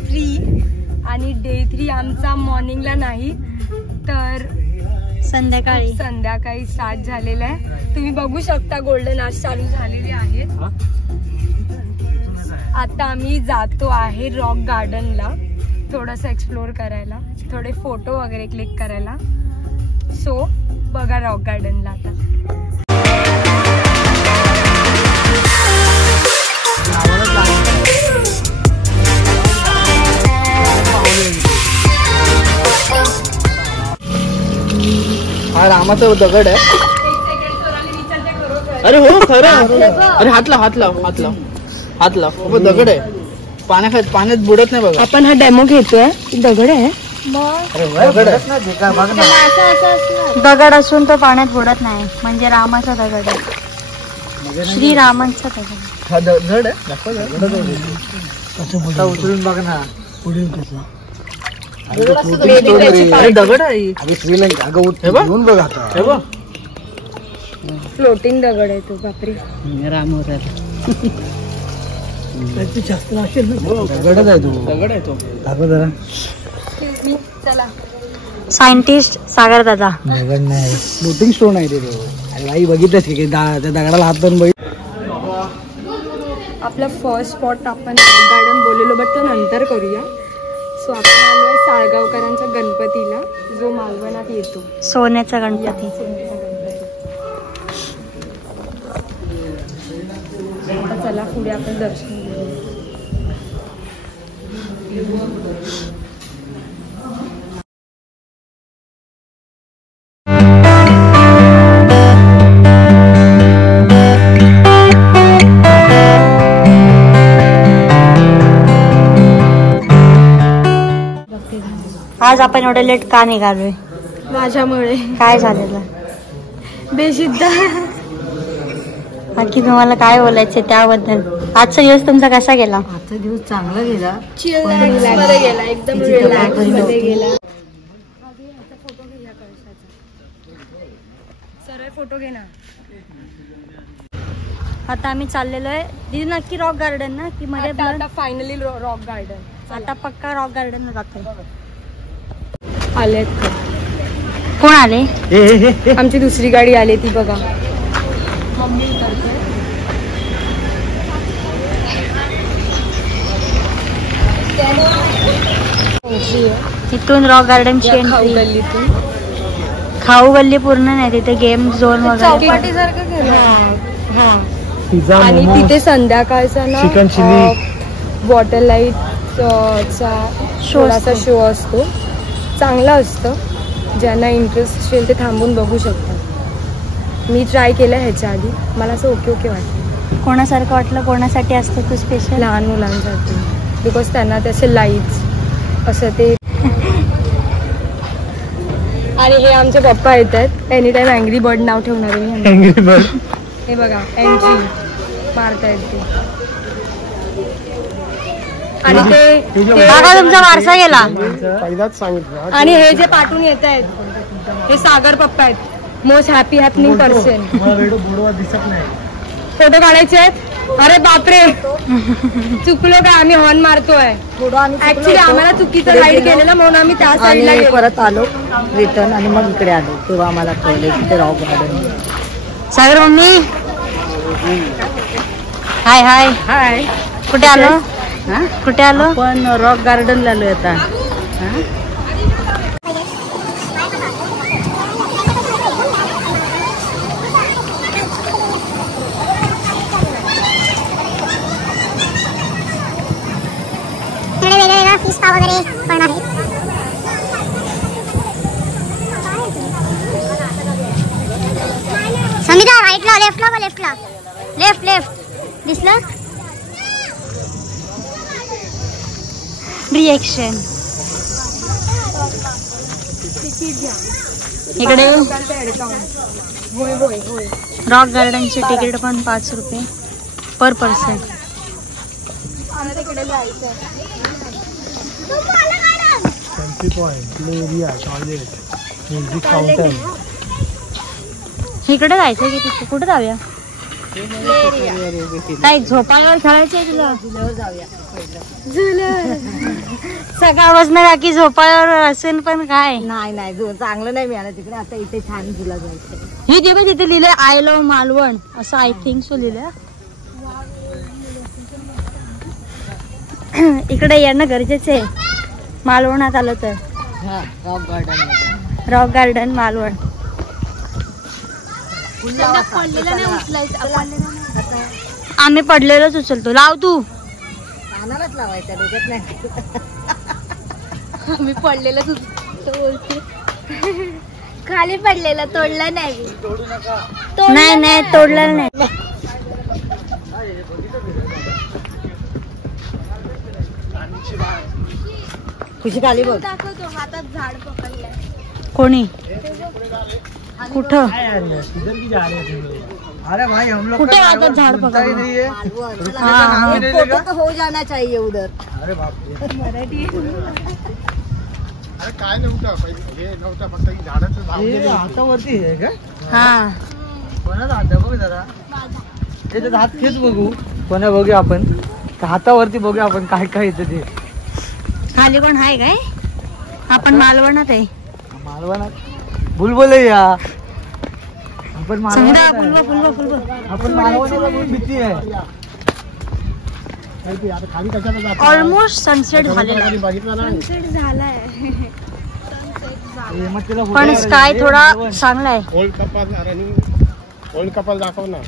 3 आणि डे 3 आमचा मॉर्निंगला नाही तर संध्याकाळी स्टार्ट झालेला आहे। तुम्ही बघू शकता गोल्डन आवर्स चालू झालेले आहेत। आता आम्ही जातो आहे रॉक गार्डनला थोडंसं एक्सप्लोर करायला, थोडे फोटो वगैरे क्लिक करायला। सो बघा रॉक गार्डनला आता। हा रामाचा दगड आहे। अरे हो खरं, अरे हात लाव दगड आहे, पाण्यात बुडत नाही बघा। आपण हा डेमो घेतोय, दगड आहे दगड असून तो पाण्यात बुडत नाही, म्हणजे रामाचा दगड आहे, श्रीरामांचा दगड। हा दगड आहे, उचलून बघ ना पुढे कसं दगड आहे श्रीलंका। अगं बघ आता, हे बघ फ्लोटिंग दगड आहे तो। बापरे दगड आहे तो जरा। चला सायंटिस्ट सागर दादा। दगड नाही, फ्लोटिंग स्टोन आहे ते। अरे आई बघितलंस की त्या दगडाला हात धरून बघ। आपला फर्स्ट स्पॉट आपण गार्डन बोललेलो, बट तो नंतर करूया। सो आपण आलोय साळगावकरांच्या गणपतीला, जो मालवणात येतो, सोन्याचा गणपती। चला पुढे आपण दर्शन घेऊ। आज आपण एवढे लेट का निघालोय? माझ्यामुळे। काय झालेलं? बेशिद्ध। बाकी तुम्हाला काय बोलायचं त्याबद्दल? आजचा दिवस तुमचा कसा गेला? आजचा दिवस चांगला गेला, एकदम रिलॅक्स मध्ये गेला। सरळ फोटो घे ना। आता आम्ही चाललेलो आहे दीदी, नक्की रॉक गार्डन ना की मध्ये? आता फायनली रॉक गार्डन। आता पक्का रॉक गार्डनला जातोय। आलेत कोण आले? आमची दुसरी गाडी आली ती बघा। इथून रॉक गार्डनची एंट्री। गल्लीतून खाऊ गल्ली पूर्ण नाही, तिथे गेम झोन वगैरे चौपाटी सारखं केलं। आणि तिथे संध्याकाळचा ना वॉटर लाईट चा शो असतो, चांगला असतं। ज्यांना इंटरेस्ट असेल ते थांबून बघू शकतात। मी ट्राय केलं ह्याच्या आधी, मला असं ओके वाटलं। कोणासारखं वाटलं? कोणासाठी असतं तो स्पेशल? लहान मुलांसाठी, बिकॉज त्यांना त्याचे लाईट्स असं ते। आणि हे आमचे पप्पा येत आहेत, एनी टाइम अँग्री बर्ड नाव ठेवणार आहे। अँग्री बर्ड हे बघा एंट्री मारतायत ते। आणि ते तुमचा वारसा गेला। आणि हे जे पाठवून येत आहेत हे सागर पप्पा आहेत, most happy happening person. Photo काढायचे आहेत? अरे बापरे चुकलो का? आम्ही हॉर्न मारतोय ऍक्च्युली, आम्हाला चुकीचं राईड केलेलं म्हणून आम्ही त्या साईडला परत आलो रिटर्न, आणि मग इकडे आलो तेव्हा आम्हाला कळलं की ते रॉक गार्डन। सागर मम्मी हाय हाय हाय। कुठे आलो? कुठे आलो? आपण रॉक गार्डनला आलोय आता। वेगवेगळ्या फिश वगैरे पण आहेत। समिता राईटला, लेफ्टला लेफ्ट दिसलं? रिएक्शन इकडे रॉक गार्डनचे तिकीट पण 5 रुपये पर पर्सन। इकडे जायचं की तिथे? कुठे जाऊया? काय झोपाळ्यावर खेळायचंय तुला? जाऊया सकाळपासून काकी झोपावर असेल पण काय नाही जो चांगलं नाही मिळालं तिकडे. आता इथे छान तुला जायचं. हे जे तिथे लिहिलंय आय लव्ह मालवण असं आय थिंक सो लिहिलंय. इकडे येणं गरजेचं आहे मालवणात आलं तर. Rock garden Malvan. आम्ही पडलेलोच उचलतो. लाव तू. कानालाच लावायचा डोक्यात नाही. आम्ही पडलेलोच बोलते. खाली पडलेलं तोडलं नाही. नाही तोडलं नाही. खुशी खाली बघ. हातात झाड पकडलंय. कोणी कुठं अरे भाई हम लोग कुठे हातात झाड पकडलं. फोटो तो हो जाना चाहिए उधर. अरे बाप रे. मराठी अरे काय नव्हतं हे नव्हतं फक्त झाडाचं भाव गेले. हातावरती आहे का? हा कोणाचा हात आहे बघ जरा. त्याच्यात हात खेच बघू. कोणा बघूया आपण. हातावरती बघूया आपण काय काय येतं ते. खाली पण आहे काय? आपण मालवणात आहे. मालवणात बुलबुल या. आपण मालवणात आहे. आपण मालवणाला पण भीती आहे. आता खाली कशाला जातो? ऑलमोस्ट सनसेट झालेला. बघितलं ना. मग तिला पण स्काय थोडा चांगला आहे. ओल्ड कपल दाखव ना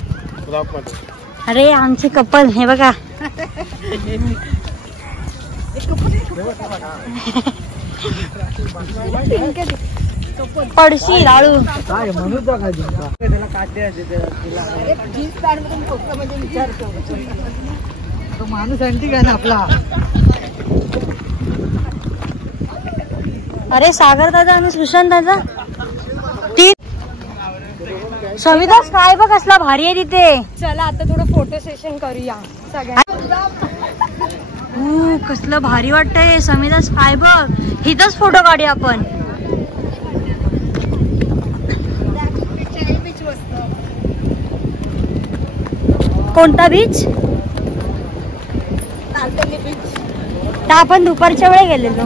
ब्लॉग मध्ये. अरे आमचे कपल हे बघा. पडशी लाळू. काय म्हणूच काय त्याला काटे आहे जीन्स पॅन्ट मधून फोटो म्हणजे विचारतो. तो माणूस अँटिक आहे ना आपला. अरे सागर दादा आणि सुशांत दादा. सविता स्काय बघ कसला भारी आहे तिथे. चला आता थोडं फोटो सेशन करूया सगळ्या. कसलं भारी वाटतंय. समिता स्काय बघ. इथंच फोटो काढूया आपण. कोणता बीच? तर आपण दुपारच्या वेळी गेलेलो.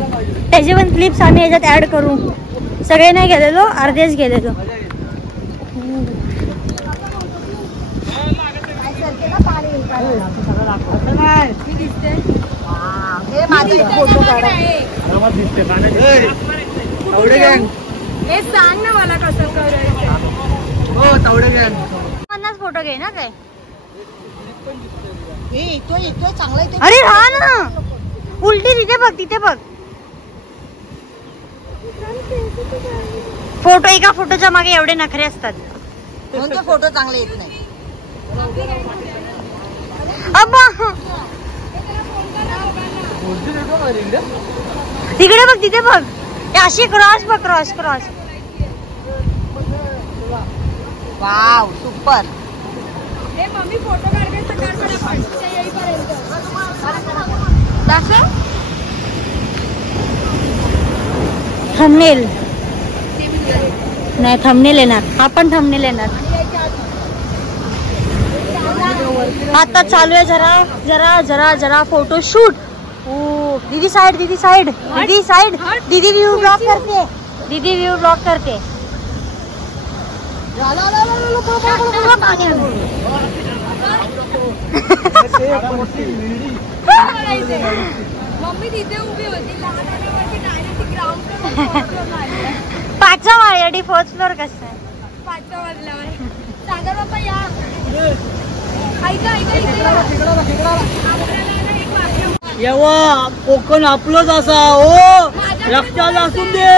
त्याचे पण क्लिप्स आम्ही याच्यात ऍड करू. सगळे नाही गेलेलो, अर्धेच गेलेलो. फोटो काढा. तावडे गँग. हे सांग ना मला कसं करायचं. हो तावडे गँग. 50 फोटो घे ना काय. येतोय चांगला येतोय. अरे हा ना उलटी तिथे बघ. तिथे बघ फोटो. एका फोटोच्या मागे एवढे नखरे असतात. म्हणून ते फोटो चांगले येत नाही. अब्बा तिकडे बघ. तिथे बघ. अशी क्रॉस बघ. Cross. Wow super. Mummy photo काढते दाखव. थंबनेल नाही. थंबनेल येणार. हा पण थंबनेल येणार. आता चालू आहे जरा फोटो शूट. दीदी साइड. दीदी व्यू ब्लॉक करते. मम्मी तिथे उभी होती. 5व्या माळ्यावर 4th फ्लोअर कसं आहे? 5व्या मजल्यावर. सागर बाप्पा या. येवा कोकण आपलंच असा. ओ लक्षात असून दे.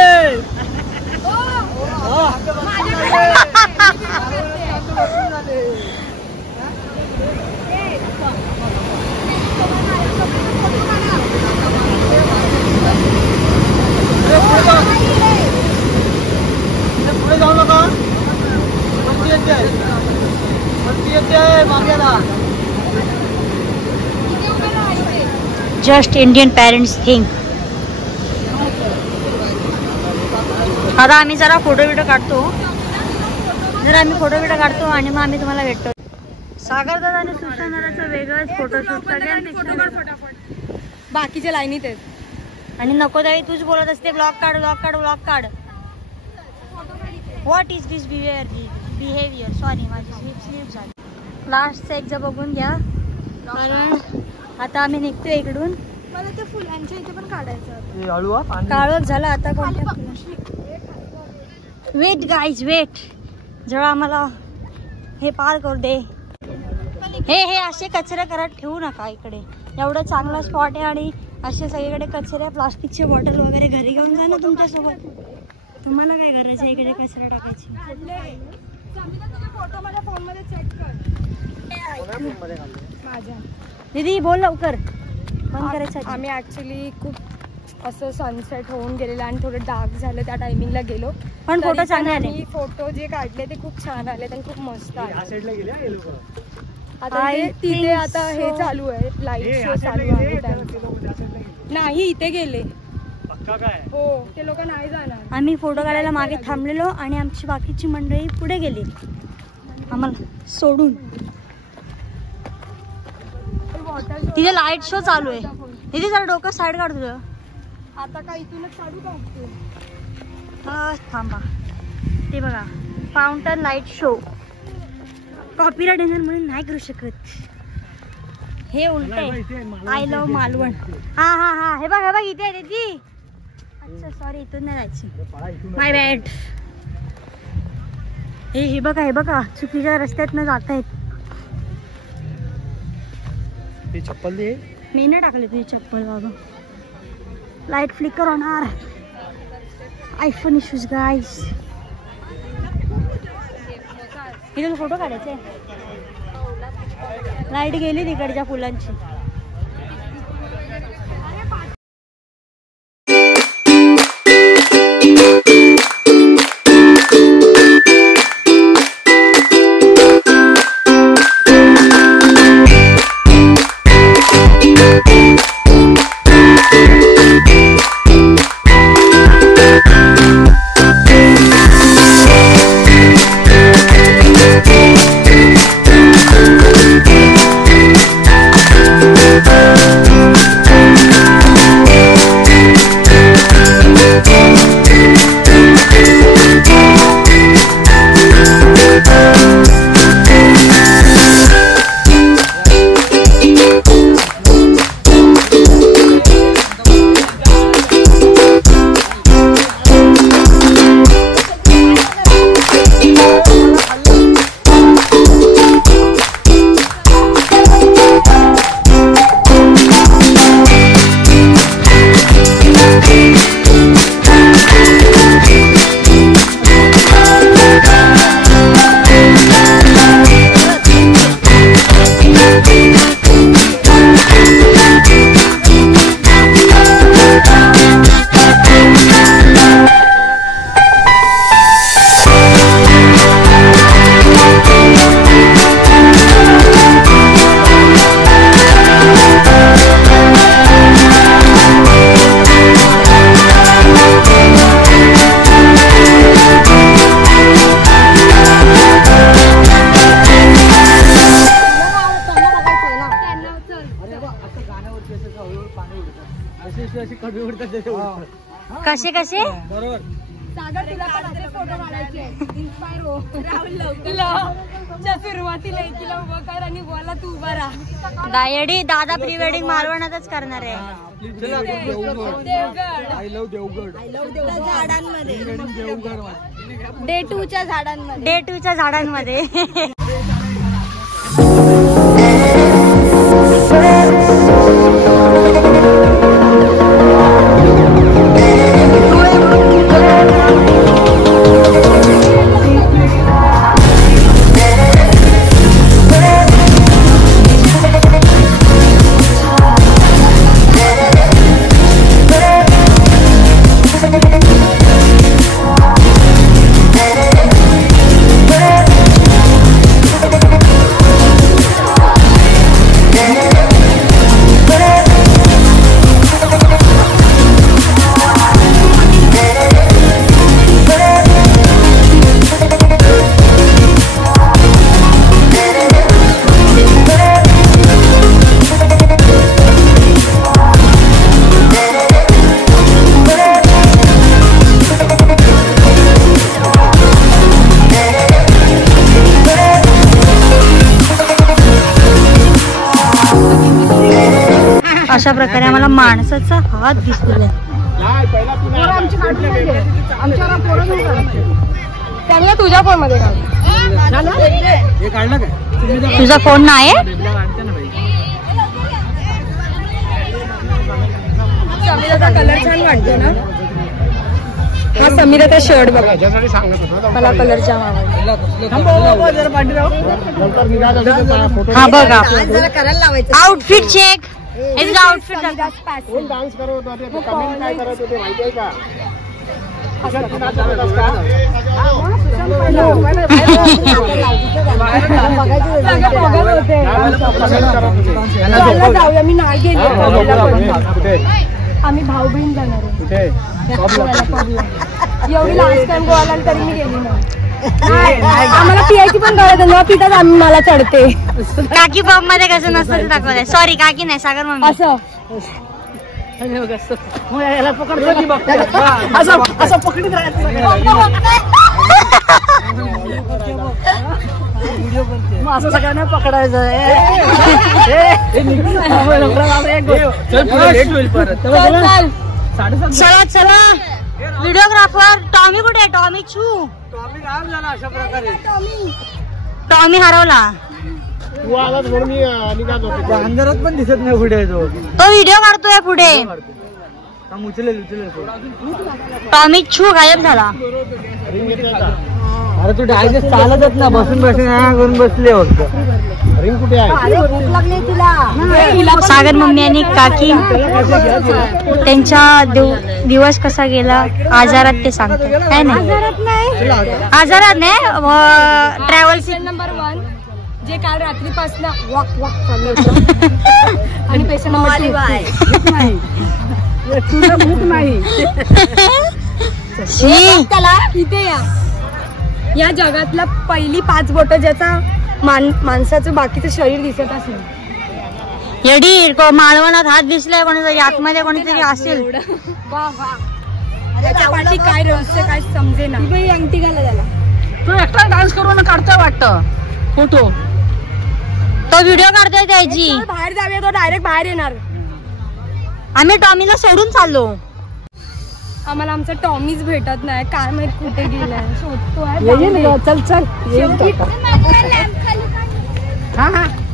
पुढे जाऊ नका. Just Indian parents think. आता आम्ही जरा फोटो काढतो. आणि मग आम्ही तुम्हाला भेटतो. सागर दादा आणि सुशांत दादाचं वेगळंच फोटोशूट. सगळ्यांपेक्षा बाकीच्या लाईनीत आहेत. आणि नको त्यावेळी तूच बोलत असते ब्लॉग काढ ब्लॉग काढ ब्लॉग काढ. What is this behaviour. Sorry माझी स्लीप झाली. लास्टचं एकदा बघून घ्या कारण आता आम्ही निघतो इकडून. मला ते फुलांच्या इथे पण काढायचं. काळोख झाला आता. कोणत्या वेट गाईज वेट. जेव्हा आम्हाला हे पार करू दे. हे असे कचरे करत ठेवू नका इकडे. एवढं चांगला स्पॉट आहे आणि असे सगळीकडे कचरे प्लास्टिकचे बॉटल वगैरे घरी घेऊन जा ना तुमच्यासोबत. तुम्हाला काय करायचं इकडे कचरा टाकायची. फोटो माझ्या फोन मध्ये चेक कर. दीदी बोल लवकर. बंद करायचं. आम्ही ऍक्च्युली खूप असं सनसेट होऊन गेलेलं आणि थोडं डार्क झालं त्या टायमिंगला गेलो पण फोटो चांगले आले. फोटो जे काढले ते खूप छान आले आणि खूप मस्त आले. आता I तिथे think आता हे so. चालू आहे लाईट शो चालू आहे. नाही इथे गेले. हो ते लोक नाही जाणार. आम्ही फोटो काढायला मागे थांबलेलो आणि आमची बाकीची मंडळी पुढे गेली आम्हाला सोडून. तिथे लाईट शो चालू आहे. तिथे जरा डोकं साईड काढ तुझं. आता काय इथूनच काढू का? थांबा. ते बघा फाउंटन लाईट शो. कॉपीराइट येणार म्हणून नाही करू शकत. हे उलट आहे. I love Malvan. हा हे बघ इथे आहे ती. अच्छा सॉरी इथून नाही जायची. माय बॅड. हे बघा चुकीच्या रस्त्यातनं जात आहेत. चप्पल दे. मी नाही टाकले तुझी चप्पल बाबा. लाईट फ्लिकर होणार. IPhone issues guys. इथून फोटो काढायचे. लाईट गेली तिकडच्या फुलांची. कसे कसे बरोबर. सागर तुला पण असे फोटो काढायचे इन्स्पायर हो. राहुल लवकर सुरुवातीला एकीला उभं कर आणि बोला तू उभा राहा. दायडी दादा प्री वेडिंग मालवणातच करणार आहे. झाडांमध्ये डे 2च्या झाडांमध्ये मला माणसाचा हात दिसलेला त्यांना तुझ्या फोन मध्ये तुझा फोन नाही समीराचा कलर छान वाटतो ना. हा समीराचा शर्ट बघा, मला कलर जाम आवडला. हा बघा आउटफिट चेक. आउटफिट डान्स करत होते कमेंट काय करत होते माहिती आहे का? जाऊया, मी नाही गेली. आम्ही भाऊ बहीण जाणार आहे. एवढी लास्ट टाइम गोवाला तरी मी गेली नाही. आम्हाला पियाची पण गरज न पिताच आम्ही मला चढते. काकी पब मध्ये कसं नसतं ते दाखवलंय. सॉरी काकी नाही सागर मम्मी. असं असं पकडीत राहायचं. असं सगळ्यांना पकडायचं. चला चला व्हिडिओग्राफर टॉमी कुठे आहे? टॉमी छू. अशा प्रकारे टॉमी हरवला. अंधारात पण दिसत नाही पुढे. तो व्हिडिओ काढतोय पुढे. टॉमी छू गायब झाला. अरे तू डायरेक्ट चालतच ना, बसून करून बसले होत. रिंग कुठे आहे? सागर मम्मी आणि काकी त्यांचा दिवस कसा गेला आजारात ते सांगतात. काय नाही आजारात नाही. ट्रॅव्हल सीट नंबर 1 जे काल रात्रीपासून वॉक चालू होतं आणि पेशंट इथे या जगातला पहिली 5 बोट ज्याचा माणसाचं बाकीचं शरीर दिसत असेल. येडी मालवणात हात दिसलाय कोणीतरी, आतमध्ये कोणीतरी असेल. त्याच्या पाठी काय रहस्य काय समजे ना. अंगठी घाला त्याला. तू एकटा डान्स करून काढतोय वाटतं फोटो. तो व्हिडिओ काढतोय त्याची. बाहेर जाऊया, तो डायरेक्ट बाहेर येणार. आम्ही टॉमीला सोडून चाललो. आम्हाला आमचा टॉमीच भेटत नाही. काय माहित कुठे गेलाय. शोधतोय. चल चल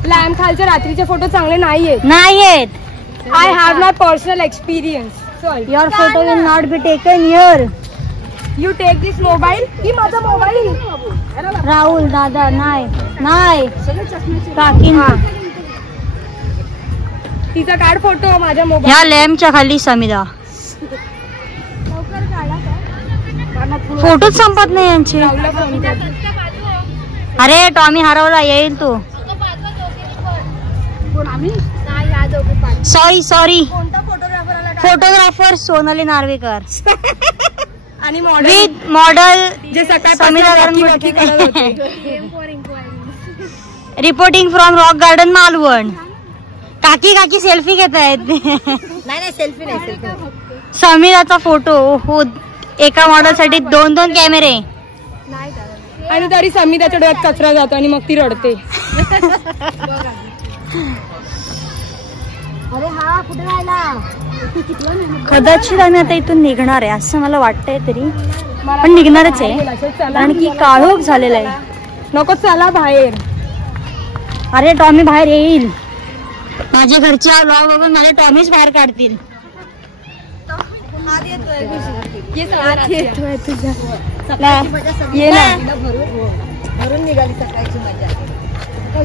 लॅम्प खालचे रात्रीचे फोटो चांगले नाहीयेत. I have my personal experience. Your photo will not be taken here. You take this mobile. ही माझा मोबाईल. राहुल दादा नाही काकी. तिचा काढ फोटो माझ्या मोबाईल. ह्या लॅम्पच्या खाली समीरा. फोटोच संपत नाही यांचे. अरे टॉमी हरवला, येईल तो. सॉरी फोटोग्राफर सोनाली नार्वेकर आणि विथ मॉडेल जे समीरा सकाळी reporting from rock garden Malvan. काकी सेल्फी घेत आहेत. नाही सेल्फी नाही. समीराचा फोटो हो. एका मॉडेल साठी 2 कॅमेरे. आणि तरी समीराच्या डोळ्यात कचरा जातो आणि मग ती रडते. कदाचित आम्ही आता इथून निघणार आहे असं मला वाटतंय तरी. पण निघणारच आहे कारण की काळोख झालेला आहे. नको चला बाहेर. अरे टॉमी बाहेर येईल. माझ्या घरच्या व्लॉग बघून मला टॉमीच बाहेर काढतील. भरून निघाली सकाळची मजा.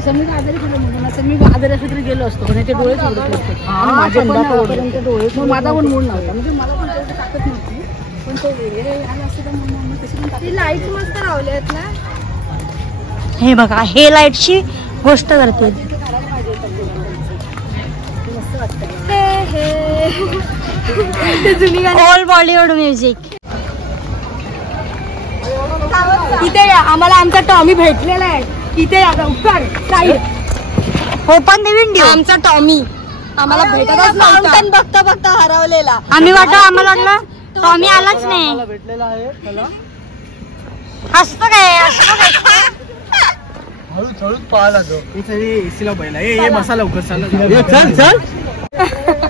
समीर आजारी मी आजारी असं तरी गेलो असतो. त्याचे डोळे माझे डोळे माझा पण मूड नव्हता. म्हणजे मला पण तेवढं ताकद नव्हती. पण तो लाईट मस्त लावले आहेत ना. हे बघा हे लाईटची गोष्ट करते. All Bollywood music. इथे आम्हाला आमचा टॉमी भेटलेला आहे. इथे ओपन द विंडो. आमचा टॉमी आम्हाला भेटतच नव्हता. बघता हरवलेला. आम्ही आम्हाला वाटलं टॉमी आलाच नाही. भेटलेला आहे. असतं काय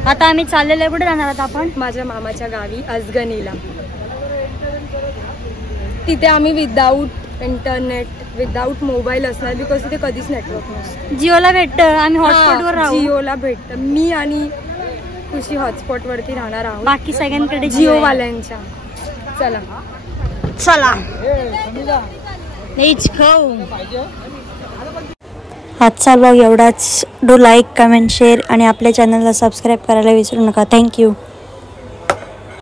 आता आम्ही चाललेलो आहे. कुठे जाणार आहोत आपण? माझ्या मामाच्या गावी अजगणीला. तिथे आम्ही विदाऊट इंटरनेट विदाऊट मोबाईल असणार बिकॉज तिथे कधीच नेटवर्क नसतं. जिओला भेटतं, आम्ही हॉटस्पॉटवर राहू. जिओला भेटतं. मी आणि खुशी हॉटस्पॉट वरती राहणार आहोत, बाकी सगळ्यांकडे जिओ वाल्यांच्या. चला चला नेच खाऊ. आजचा ब्लॉग एवढाच. डू लाईक, कमेंट, शेअर आणि आपल्या चॅनलला सबस्क्राईब करायला विसरू नका. थँक्यू.